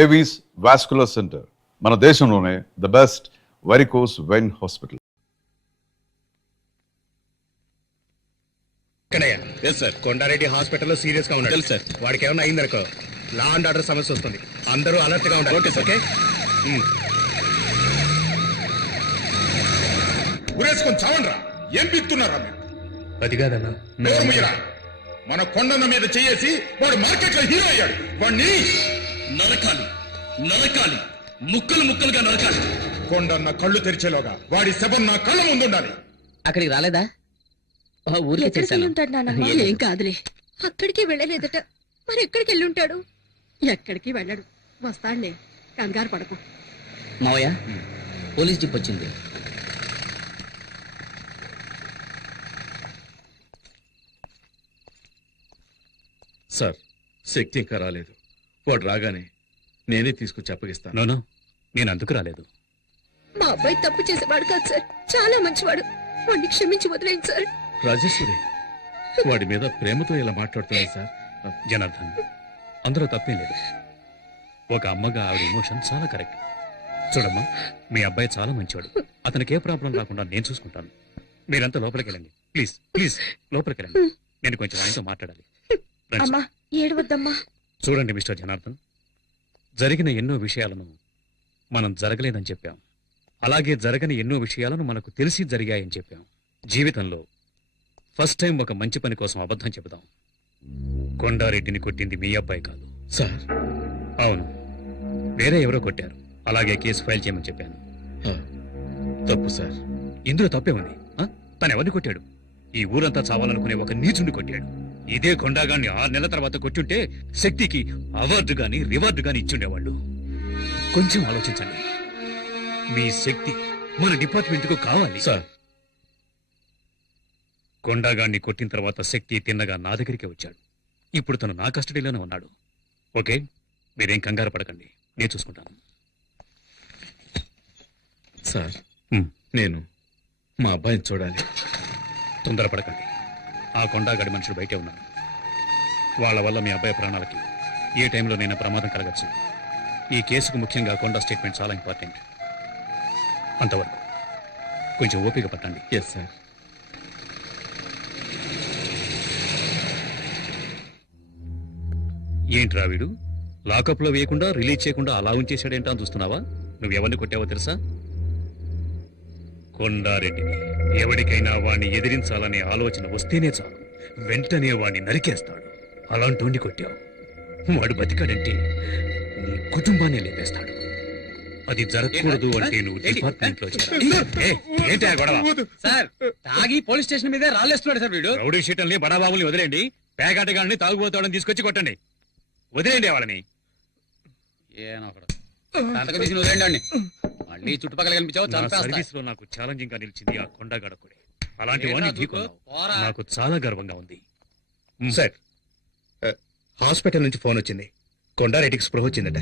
Avis vascular centre మన దేశంలోనే the best varicose vein hospital. Kondareddy హాస్పిటల్లో సీరియస్ గా ఉన్నాడు సార్. వాడికి ఏమైనా అయిందనుకో లా అండ్ ఆర్డర్ సమస్య వస్తుంది. అందరూ అలర్ట్ గా ఉండాలి. ఓకే ఉరేసుకొని చావండ్రా. ఏం పిస్తున్నారా మీరు? అది కాదన్నా, మీరా మన కొండన్న మీద చేసి వాడు మార్కెట్ లో హీరో అయ్యాడు. వాడిని నరకాలి నరకాలి, ముక్కలు ముక్కలుగా నరకాలి. కొండన్న కళ్ళు తెరిచేలోగా వాడి శవం నా కళ్ళ ముందుండాలి. అక్కడికి రాలేదా? ఊరికే చేశాను. ఏం కాదులే, అక్కడికి వెళ్ళలేదట. మరి ఎక్కడికి వెళ్ళుంటాడు? ఎక్కడికి వెళ్ళడు, వస్తాడులే, కంగారు పడకు. మావయ్య, పోలీస్ జీప్ వచ్చింది. సార్, శక్తి ఇంకా రాలేదు. వాడు రాగానే నేనే తీసుకొచ్చి అప్పగిస్తాను. నోనో, నేను అందుకు రాలేదు. మా అబ్బాయి తప్పు చేసేవాడు కాదు సార్, చాలా మంచివాడు. వాడిని క్షమించి వదిలేండి సార్. రాజేశ్వరి వాడి మీద ప్రేమతో ఇలా మాట్లాడుతున్నాయి సార్. జనార్దన్, అందులో తప్పేం లేదు. ఒక అమ్మగా ఆవిడ ఎమోషన్ చాలా కరెక్ట్. చూడమ్మా, మీ అబ్బాయి చాలా మంచివాడు. అతనికి ఏ ప్రాబ్లం రాకుండా నేను చూసుకుంటాను. మీరంతా లోపలికి వెళ్ళండి. ప్లీజ్ ప్లీజ్ లోపలికి వెళ్ళండి. నేను కొంచెం ఆయనతో మాట్లాడాలి. అమ్మా, ఏడవద్దమ్మా. చూడండి మిస్టర్ జనార్దన్, జరిగిన ఎన్నో విషయాలను మనం జరగలేదని చెప్పాం. అలాగే జరగని ఎన్నో విషయాలను మనకు తెలిసి జరిగాయని చెప్పాం. జీవితంలో ఫస్ట్ టైం ఒక మంచి పని కోసం అబద్ధం చెబుదాం. కొండారెడ్డిని కొట్టింది మీ అబ్బాయి కాదు సార్. అవును, వేరే ఎవరో కొట్టారు. అలాగే కేసు ఫైల్ చేయమని చెప్పాను. తప్పు సార్. ఇందులో తప్పే ఉంది. తను ఎవరిని కొట్టాడు? ఈ ఊరంతా చావాలనుకునే ఒక నీచుని కొట్టాడు. ఇదే కొండాగాన్ని 6 నెలల తర్వాత కొట్టుంటే శక్తికి అవార్డు గాని రివార్డు గాని ఇచ్చుండేవాళ్ళు. కొంచెం ఆలోచించండి. మీ శక్తి మన డిపార్ట్మెంట్ కు కావాలి సార్. కొండాగాన్ని కొట్టిన తర్వాత శక్తి తిన్నగా నా దగ్గరికి వచ్చాడు. ఇప్పుడు తను నా కస్టడీలోనే ఉన్నాడు. ఓకే, మీరేం కంగారు పడకండి, నేను చూసుకుంటాను. సార్, నేను మా అబ్బాయిని చూడాలి. తొందరపడకండి. ఆ కొండాగడి మనుషులు బయటే ఉన్నారు. వాళ్ళ వల్ల మీ అబ్బాయి ప్రాణాలకి ఏ టైంలోనైనా ప్రమాదం కలగచ్చు. ఈ కేసుకు ముఖ్యంగా కొండా స్టేట్మెంట్ చాలా ఇంపార్టెంట్. అంతవరకు కొంచెం ఓపిక పట్టండి. Yes sir. ఏంట్రా వీడు లాకప్లో వేయకుండా రిలీజ్ చేయకుండా అలా ఉంచేశాడేంటా అని చూస్తున్నావా? నువ్వెవరిని కొట్టావో తెలుసా? కొండారెడ్డిని. ఎవరికైనా వాణ్ణి ఎదిరించాలనే ఆలోచన వస్తేనే చాలు, వెంటనే వాణ్ణి నరికేస్తాడు. అలాంటి కొట్టావు, వాడు బతికాడంటే నీ కుటుంబాన్ని లేపేస్తాడు. అది జరగకూడదు అంటే నువ్వు డిపార్ట్మెంట్ లో ఏంటి గొడవ? సార్, తాగి పోలీస్ స్టేషన్ మీదే రాళ్ళేస్తున్నాడు సార్ వీడు. రౌడీ షీటల్ని బడాబాబుల్ని వదిలేండి. పేకాటగాళ్ళని తాగుబోతాడని తీసుకొచ్చి కొట్టండి. వదిలేండి వాళ్ళని. మళ్ళీ చుట్టుపక్కల కనిపించావు. సర్వీస్ లో నాకు ఛాలెంజింగ్ గా నిలిచింది ఆ కొండగడకుడే. అలాంటి వాడిని ఢీకొన్నావు. నాకు చాలా గర్వంగా ఉంది. సార్, హాస్పిటల్ నుంచి ఫోన్ వచ్చింది. కొండారెడ్డికి స్పృహ వచ్చిందట.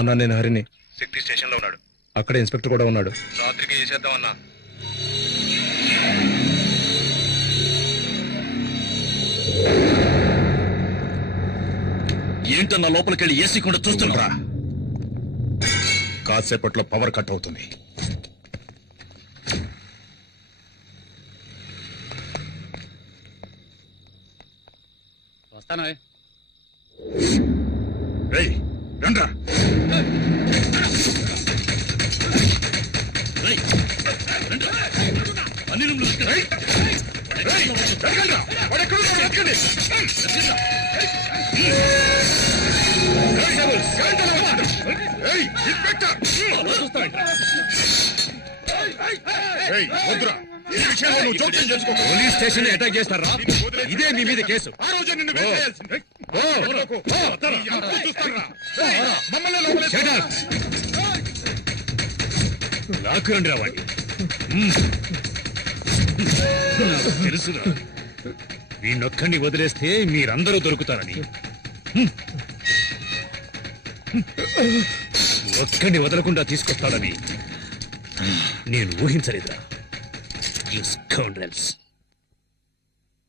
అన్నా, నేను హరిని. శక్తి స్టేషన్ లో ఉన్నాడు. అక్కడ ఇన్స్పెక్టర్ కూడా ఉన్నాడు. రాత్రికి చేసేద్దాం అన్నా. ఏంటన్నా లోపలికెళ్ళి ఏసీ కూడా చూస్తున్నా? కాసేపట్లో పవర్ కట్ అవుతుంది. వస్తాను. రండ్రా. పోలీస్ స్టేషన్ అటాక్ చేస్తారా? ఇదే మీ మీద కేసు. లాక్కురండి రా వాడిని. నాకు తెలుసురా, వీణొక్కడిని వదిలేస్తే మీరందరూ దొరుకుతారని. ఒక్కడిని వదలకుండా తీసుకొస్తాడని నేను ఊహించలేదురా. You scoundrels.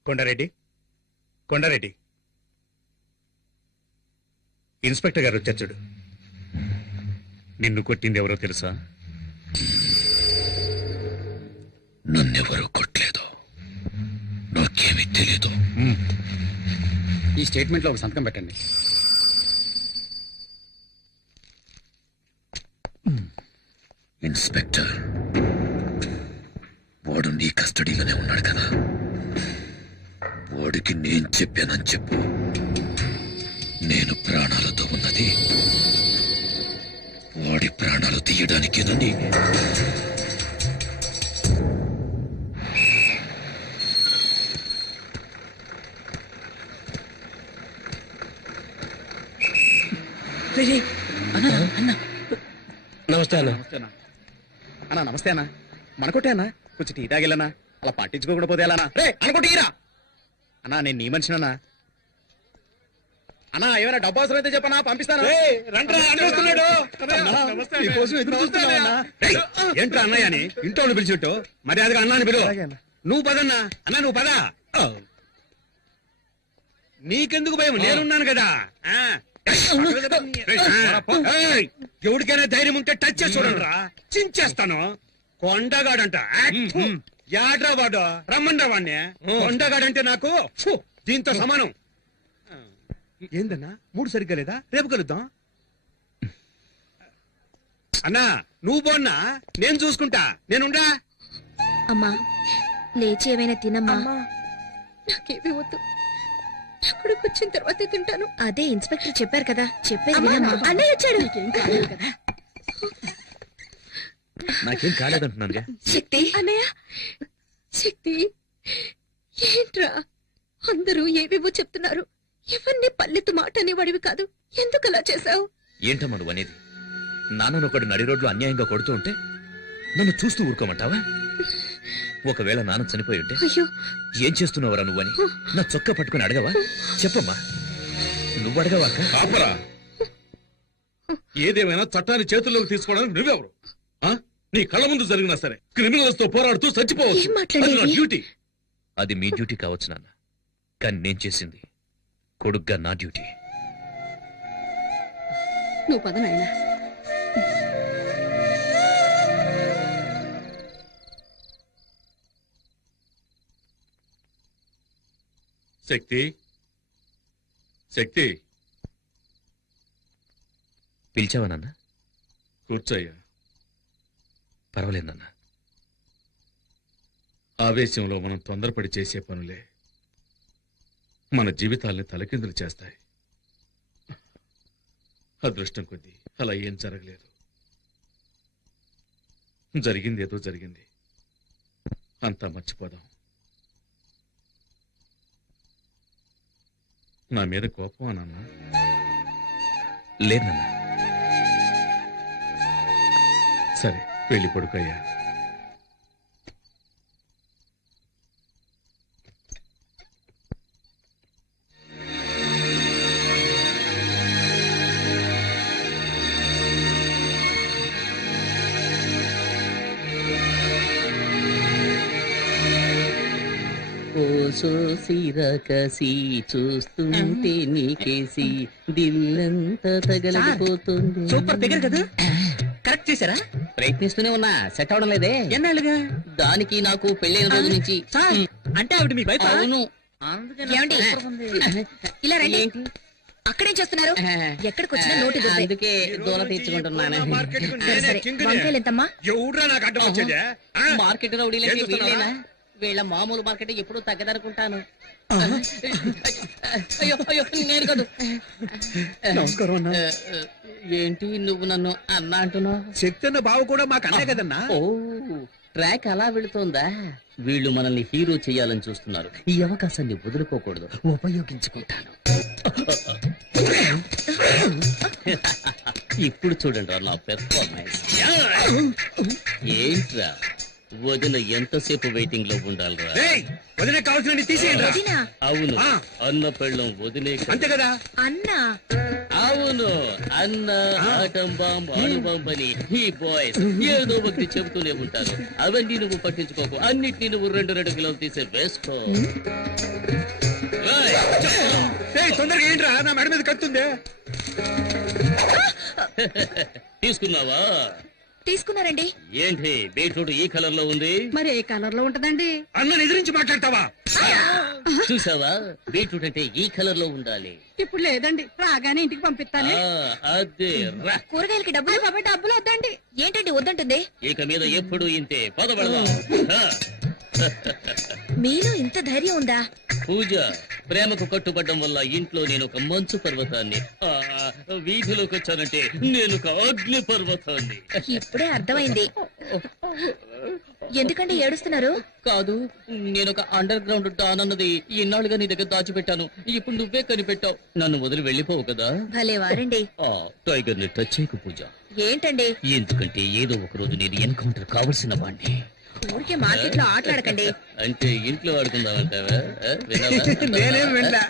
Kondareddy Kondareddy inspector గారు వచ్చారు చూడు. నిన్ను కొట్టింది ఎవరో తెలుసా? నన్నెవరూ కొట్టలేదు, నాకేమీ తెలీదు. ఈ స్టేట్మెంట్ లో ఒక సంతకం పెట్టండి. ఇన్స్పెక్టర్, వాడు నీ కస్టడీలోనే ఉన్నాడు కదా, వాడికి నేను చెప్పానని చెప్పు. నేను ప్రాణాలతో ఉన్నది వాడి ప్రాణాలు తీయడానికేనని. నమస్తే అన్న. అన్నా నమస్తే అన్నా. మనకొట్టే అన్నా, కొంచెం టీ తాగిల్లనా, అలా పట్టించుకోకుండా పోతే ఎలా రే అనుకుంటీరా అన్నా. నేను నీ మనిషినన్నా. అన్నా ఏమైనా డబ్బు అవసరం అయితే చెప్పనా, పంపిస్తాను. ఏంట్రా అన్నయ్య అని ఇంట్లో పిలిచిట్టు మర్యాదగా అన్నాని పిలువ. నువ్వు పదన్నా. అన్నా నువ్వు పద. నీకెందుకు భయం, నేనున్నాను కదా. ఎవరికైనా ధైర్యం ఉంటే టచ్ చేసి చూడండి రా, చించేస్తాను. కొండగాడంట. యాడ్రా వాడు, రమ్మండ్రా వాడిని. కొండగాడంటే నాకు ఫు, దీంతో సమానం. ఏందన్నా మూడు సరిగ్గా లేదా? రేపు కలుద్దాం. అన్నా నువ్వు పోన్నా, నేను చూసుకుంటా. నేనుండా. అమ్మా లేచి ఏమైనా తినమ్మా. నాకేమీ వద్దు, నా కొడుకు వచ్చిన తర్వాతే తింటాను. అదే ఇన్స్పెక్టర్ చెప్పారు కదా, చెప్పేది వినమ్మా. అన్నయ్య వచ్చాడు. నీకేం కాలేదు కదా? నాకేం కాలేదంటున్నానుగా. శక్తి అన్నయ్య, శక్తి ఏంట్రా అందరూ ఏవేవో చెప్తున్నారు. ఎవరిని పల్లెత్తు మాట అనేవాడివి కాదు, ఎందుకు అలా చేశావు? ఏంటమ్మా నువ్వు అనేది? నాన్నను ఒకడు నడి రోడ్లు అన్యాయంగా కొడుతూ ఉంటే నన్ను చూస్తూ ఊరుకోమంటావా? ఒకవేళ నాన్న చనిపోయి ఉంటే అయ్యో ఏం చేస్తున్నావురా నువ్వని నా చొక్కా పట్టుకుని అడగవా? చెప్పమ్మా, నువ్వు అడగవా? ఆపరా. ఏదేమైనా చట్టాన్ని చేతుల్లోకి తీసుకోవడానికి నువ్వెవరు? ఆ? నీ కళ్ళ ముందు జరిగినా సరే క్రిమినల్స్ తో పోరాడుతూ చచ్చిపోవచ్చు. ఏం మాట్లాడేది? అది నా డ్యూటీ. అది మీ డ్యూటీ కావచ్చు నాన్న, కానీ నేను చేసింది కొడుగ్గా నా డ్యూటీ. నువ్వు పద నాయనా. శక్తి, శక్తి, పిలిచావా నాన్న? కూర్చోయ్యా. పర్వాలేదు నాన్న. ఆవేశంలో మనం తొందరపడి చేసే పనులే మన జీవితాల్ని తలకిందులు చేస్తాయి. అదృష్టం కొద్దీ అలా ఏం జరగలేదు. జరిగింది ఏదో జరిగింది, అంతా మర్చిపోదాం. నా మీద కోపమా నాన్న? లేదు నాన్న. సరే వెళ్ళి పడుకోయ్యా. సిరకసి చూస్తుంటే నీకేసి దిల్లంతా తగలడిపోతుంది. సూపర్ దగ్గర కదా, కరెక్ట్ చేశారా? ప్రయత్నిస్తూనే ఉన్నా, సెట్ అవడం లేదే. ఎన్నాళ్ళుగా? దానికి నాకు పెళ్ళైన రోజు నుంచి. సార్ అంటే ఆవిడ మీ వైఫ్? అవును. ఏమండి? ఇలా రండి. ఏంటి? అక్కడేం చేస్తున్నారు? ఎక్కడికి వచ్చినా నోటి దుబ్బే. అందుకే దూరం తెచ్చుకుంటున్నాను. సరే, సరే. వంకాయలు ఎంతమ్మా? ఎవడ్రా నాకు అడ్డం వచ్చేదే? మార్కెట్ రౌడీలకి వీళ్ళేనా? వీళ్ళ మామూలు మార్కెట్ ఎప్పుడు తగ్గదనుకుంటాను. అయ్యో అయ్యో నేను కాదు. నమస్కారం అన్నా. ఏంటి నువ్వు నన్ను అన్నా అంటున్నావు? శక్తి అన్న బావ కూడా మాకు అన్నే కదన్నా. ఓ ట్రాక్ అలా వెళుతోందా? వీళ్ళు మనల్ని హీరో చేయాలని చూస్తున్నారు. ఈ అవకాశాన్ని వదులుకోకూడదు, ఉపయోగించుకుంటాను. ఇప్పుడు చూడండి రా నా పెర్ఫార్మెన్స్. ఏంట్రా వదిన ఎంతసేపు వెయిటింగ్ లో ఉండాలిరా? వదిలే కావాల్సిన తీసేయండి వదినా అవును అన్న పెళ్ళం వదిలే అంతే కదా. అన్నా అవును అన్న ఆటం బాంబ్ అణుబాంబ్ అని ఈ బాయ్స్ ఏదో ఒకటి చెబుతూనే ఉంటారు. అవన్నీ నువ్వు పట్టించుకోకు. అన్నిటినీ నువ్వు 2 కిలోలు తీసే వేసుకో. ఏయ్, తొందరగా ఏంట్రా, నా మెడ మీద కత్తుంది. తీసుకున్నావా? తీసుకున్నారండి. ఏంటి బీట్రూట్ ఈ కలర్ లో ఉంది? మరి ఏ కలర్ లో ఉంటదండి? అన్న ఎదిరించి మాట్లాడతావా? చూసావా, బీట్రూట్ అంటే ఈ కలర్ లో ఉండాలి. ఇప్పుడు లేదండి, రాగానే ఇంటికి పంపిస్తాను. అదే రా. కూరగాయలకి డబ్బులు డబ్బులు వద్దండి. ఏంటండి వద్దంటుంది? ఇక మీద ఎప్పుడు ఇంతే. పదబడదాం. మీలో ఇంత ధైర్యం ఉందా? పూజ, ప్రేమకు కట్టుబడ్డం వల్ల ఇంట్లో నేను ఒక మంచు పర్వతాన్ని, వీధిలోకి వచ్చానంటే నేను ఒక అగ్ని పర్వతాన్ని. ఇప్పుడే అర్థమైంది. ఎందుకండి ఏడుస్తున్నారు? కాదు, నేను ఒక అండర్ గ్రౌండ్ డాన్ అన్నది ఇన్నాళ్ళుగా నీ దగ్గర దాచిపెట్టాను. ఇప్పుడు నువ్వే కనిపెట్టావు. నన్ను వదిలి వెళ్ళిపోవు కదా. భలే వారండి. టైగర్ ని టచ్ చేయకు పూజ. ఏంటండి? ఎందుకంటే ఏదో ఒక రోజు నేను ఎన్కౌంటర్ కావలసిన వాడిని. ఊరికే మార్కెట్ లో ఆటలాడకండి. అంటే ఇంట్లో ఆడుకుందామంటావా? నేనేం వినలా.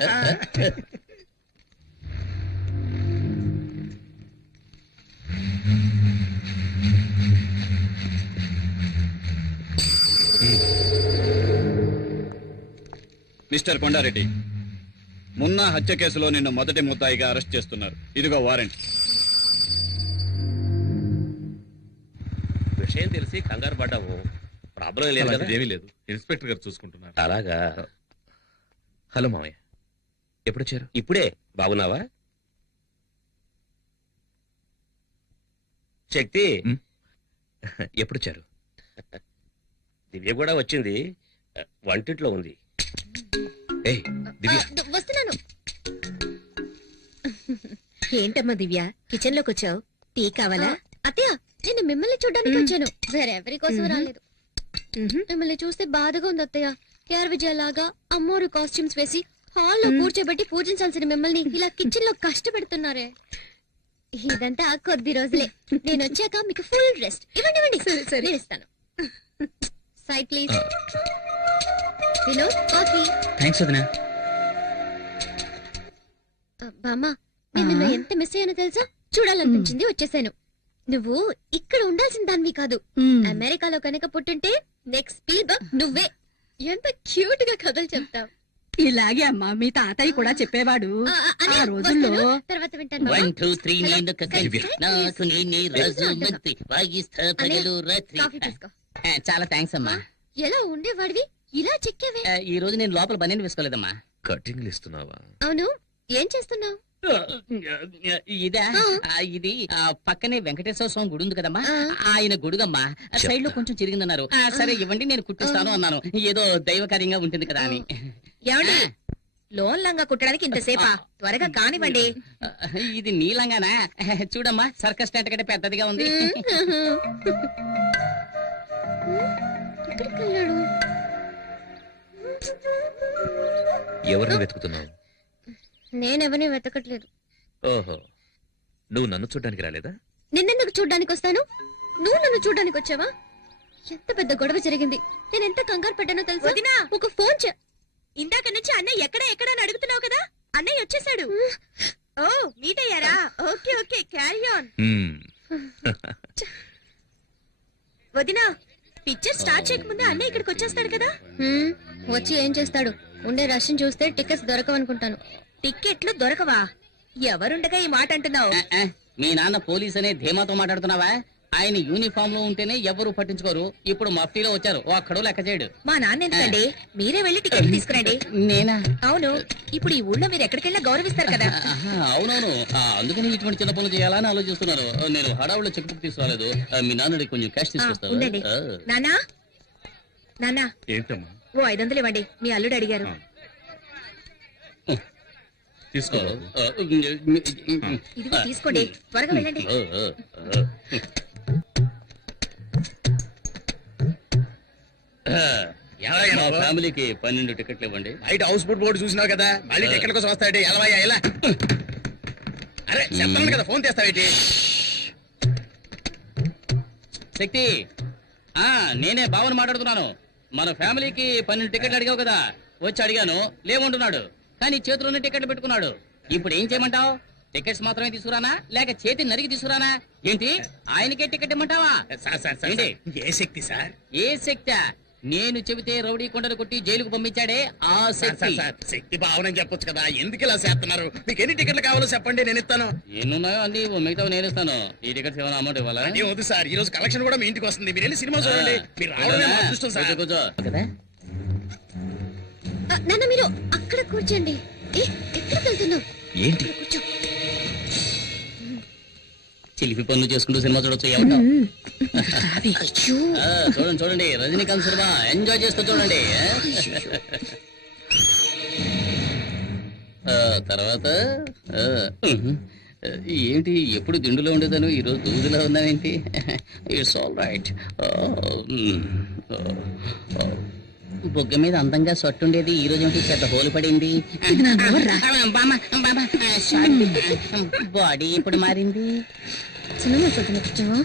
మిస్టర్ కొండారెడ్డి, మున్నా హత్య కేసులో నిన్ను మొదటి ముద్దాయిగా అరెస్ట్ చేస్తున్నారు. ఇదిగో వారెంట్. విషయం తెలిసి కంగారు పడ్డాము. ప్రాబ్లం లేదు కదా. ఏమీ లేదు, ఇన్స్పెక్టర్ గారు చూసుకుంటున్నారు. అలాగా. హలో మామయ్య, ఎప్పుడొచ్చారు? ఇప్పుడే. బాగున్నావా? శక్తి ఎప్పుడొచ్చారు? దివ్య కూడా వచ్చింది, వంటింట్లో ఉంది. ఏయ్ దివ్య. వస్తున్నాను. ఏంటమ్మా దివ్య, కిచెన్ లోకి వచ్చావు? టీ కావాలా? అత్తయ్య, నేను మిమ్మల్ని చూడడానికి వచ్చాను, వేరెవరి కోసం రాలేదు. మిమ్మల్ని చూస్తే బాధగా ఉంది అత్తయ్య. కేఆర్ విజయ లాగా అమ్మోరు కాస్ట్యూమ్స్ వేసి హాల్లో కూర్చోబెట్టి పూజించాల్సిన మిమ్మల్ని ఇలా కిచెన్ లో కష్టపెడుతున్నారే. ఇదంతా కొద్ది రోజులే. నేను వచ్చాక మీకు ఫుల్ రెస్ట్. ఇవ్వండి ఇవ్వండి. నేను ఇస్తాను. Side please. Vinod, coffee. Thanks వదినా. బామ్మ, నేను నిన్ను ఎంత మిస్ అయ్యానో తెలుసా? చూడాలనిపించింది, వచ్చేసాను. నువ్వు ఇక్కడ ఉండాల్సిన దానివి కాదు. అమెరికాలో కనుక పుట్టుంటే నెక్స్ట్ స్పీల్బర్గ్ నువ్వే. ఎంత క్యూట్ గా కథలు చెప్తావు. ఇలాగే అమ్మా మీ తాతయ్య కూడా చెప్పేవాడు. ఆ రోజుల్లో తర్వాత వింటాను. 1 2 3 నేను కలిసి నాకు నేనే రాజు మంత్రి వాయిస్తా పగలు రాత్రి. కాఫీ తీసుకో. చాలా థ్యాంక్స్ అమ్మా. ఎలా ఉండేవాడివి, ఇలా చెక్కేవే. ఈ రోజు నేను లోపల బనీని వేసుకోలేదమ్మా. కటింగ్లు ఇస్తున్నావా? అవును, ఏం చేస్తున్నావు? ఇదా? ఇది పక్కనే వెంకటేశ్వర స్వామి గుడి ఉంది కదమ్మా, ఆ. ఆయన గుడుగమ్మా. సైడ్ లో కొంచెం చిరిగిందన్నారు. సరే ఇవ్వండి, నేను కుట్టిస్తాను అన్నాను. ఏదో దైవకార్యంగా ఉంటుంది కదా అని. ఏమండి, లోన్ లంగా కుట్టడానికి ఇంతసేపా? త్వరగా కానివ్వండి. ఇది నీలంగానా? చూడమ్మా, సర్కస్ టెంట్ కంటే పెద్దదిగా ఉంది. ఎక్కడికి వెళ్ళాడు? ఎవరిని వెతుకుతున్నావు? నేనెవరిని వెతకట్లేదు. ఓహో, నువ్వు నన్ను చూడ్డానికి రాలేదా? నిన్నెందుకు చూడ్డానికి వస్తాను? నువ్వు నన్ను చూడ్డానికి వచ్చావా? ఎంత పెద్ద గొడవ జరిగింది. నేను ఎంత కంగారు పడ్డానో తెలుసా? వదినా, ఒక ఫోన్ ఇందాక నుంచి అన్నయ్య ఎక్కడ అని అడుగుతున్నావు కదా. అన్నయ్య వచ్చేసాడు. ఓ, మీట్ అయ్యారా? Okay okay, carry on. వదినా, పిక్చర్ స్టార్ట్ చేయకముందే అన్నయ్య ఇక్కడికి వచ్చేస్తాడు కదా. వచ్చి ఏం చేస్తాడు? ఉండే రష్ని చూస్తే టికెట్స్ దొరకవనుకుంటాను. టిక్కెట్లు దొరకవా? ఎవరుండగా ఈ మాట అంటున్నావు? మీ నాన్న పోలీస్ అనే ధీమాతో మాట్లాడుతున్నావా? ఆయన యూనిఫామ్ లో ఉంటేనే ఎవరు పట్టించుకోరు. ఇప్పుడు మఫ్టీలో వచ్చారు, ఒక్కడో లెక్క చేయడు. మా నాన్న ఎందుకండి? మీరే వెళ్ళి టికెట్ తీసుకురండి. నేనా? అవును, ఇప్పుడు ఈ ఊళ్ళో మీరు ఎక్కడికెళ్ళా గౌరవిస్తారు కదా. అవునవును, అందుకని ఇటువంటి చిన్న పనులు చేయాలని ఆలోచిస్తున్నారు. నేను హడావుల్లో చెక్ బుక్ తీసుకురాలేదు. మీ నాన్నడి కొంచెం క్యాష్ ఉండండి. తీసుకొస్తాను. నానా నానా, ఏంటమ్మా? ఓ 500 ఇవ్వండి, మీ అల్లుడు అడిగారు. తీసుకో. ఇదిగో తీసుకోండి, త్వరగా వెళ్ళండి. మా ఫ్యామిలీకి 12 టికెట్లు ఇవ్వండి. బయట హౌస్ బోట్ బోర్డు చూసినావు కదా, మళ్ళీ టికెట్ కోసం వస్తాడు. ఎలవయ్యా ఎలా? అరే చెప్తాను కదా, ఫోన్ చేస్తావేటి? శక్తి, నేనే బావని మాట్లాడుతున్నాను. మన ఫ్యామిలీకి 12 టికెట్లు అడిగావు కదా, వచ్చి అడిగాను లేవంటున్నాడు, కానీ చేతిలోనే టికెట్లు పెట్టుకున్నాడు. ఇప్పుడు ఏం చేయమంటావు? టికెట్స్ మాత్రమే తీసుకురానా లేక చేతి నరికి తీసుకురానా? ఏంటి ఆయనకే టికెట్ ఇమ్మంటావా? ఏంటి? ఏ శక్తి సార్? ఏ శక్తి? నేను చెబితే రౌడీ కొండలు కొట్టి జైలుకు పంపించాడే ఆ శక్తి. శక్తి భావనని చెప్పొచ్చు కదా, ఎందుకు ఇలా చేస్తున్నారు? మీకు ఎన్ని టికెట్లు కావాలో చెప్పండి, నేను ఇస్తాను. ఎన్నున్నాయో అన్ని మిగతా నేను ఇస్తాను. ఈ టికెట్స్ ఏమైనా అమౌంట్ ఇవ్వాలా? ఏం వద్దు సార్, ఈ రోజు కలెక్షన్ కూడా మీ ఇంటికి వస్తుంది. మీరు వెళ్ళి సినిమా చూడండి. మీరు రావడమే మా అదృష్టం సార్. కూర్చో కదా. నాన్న మీరు అక్కడ కూర్చోండి. ఎక్కడికి వెళ్తున్నావు? ఏంటి కూర్చో. చిలిపి పనులు చేసుకుంటూ సినిమా చూడొచ్చు. ఏమంటావు? అయ్యో. చూడండి చూడండి, రజనీకాంత్ సినిమా ఎంజాయ్ చేస్తూ చూడండి. తర్వాత ఏంటి ఎప్పుడు దిండులో ఉండేదాను, ఈరోజు దూదులో ఉన్నానేంటి? It's all right. బొగ్గ మీద అందంగా సొట్టుండేది, ఈ రోజు ఏంటి పెద్ద హోలు పడింది? బాడీ ఇప్పుడు మారింది. సినిమా చూద్దాం కూర్చోవా?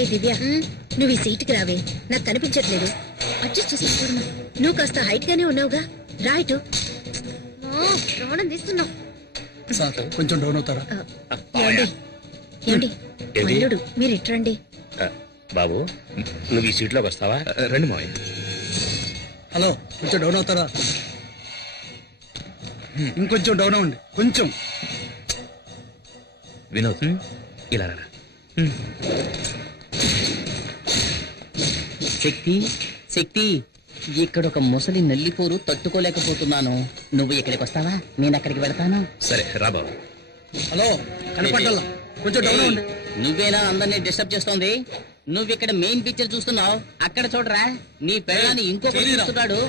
ఏ దివ్య, నువ్వు ఈ సీటుకి రావే, నాకు కనిపించట్లేదు. అడ్జస్ట్ చేసి చూడమా. నువ్వు కాస్త హైట్ గానే ఉన్నావుగా, రా ఇటు. రావడం తీస్తున్నావు. కొంచెం డౌన్ అవుతారా? ఏమండి ఏమండి, ఏది? అల్లుడు మీరు ఇట్రండి. బాబు నువ్వు ఈ సీట్లోకి వస్తావా? రండి మావయ్య. హలో, కొంచెం డౌన్ అవుతారా? ఇంకొంచెం డౌన్ అవ్వండి, కొంచెం. వినోద్ ఇలా రా. శక్తి శక్తి, ఇక్కడ ఒక ముసలి నల్లిపోరు తట్టుకోలేకపోతున్నాను. నువ్వు ఇక్కడికి వస్తావా? నేను అక్కడికి వెళ్తాను. సరే రా బాబు. హలో, కనపడాల, కొంచెం డౌన్ అవ్వండి. నువ్వేనా అందరినీ డిస్టర్బ్ చేస్తోంది? నువ్వు ఇక్కడ మెయిన్ పిక్చర్ చూస్తున్నావు, అక్కడ చూడరా నీ పెళ్ళాన్ని ఇంకొకటి చూస్తున్నాడు.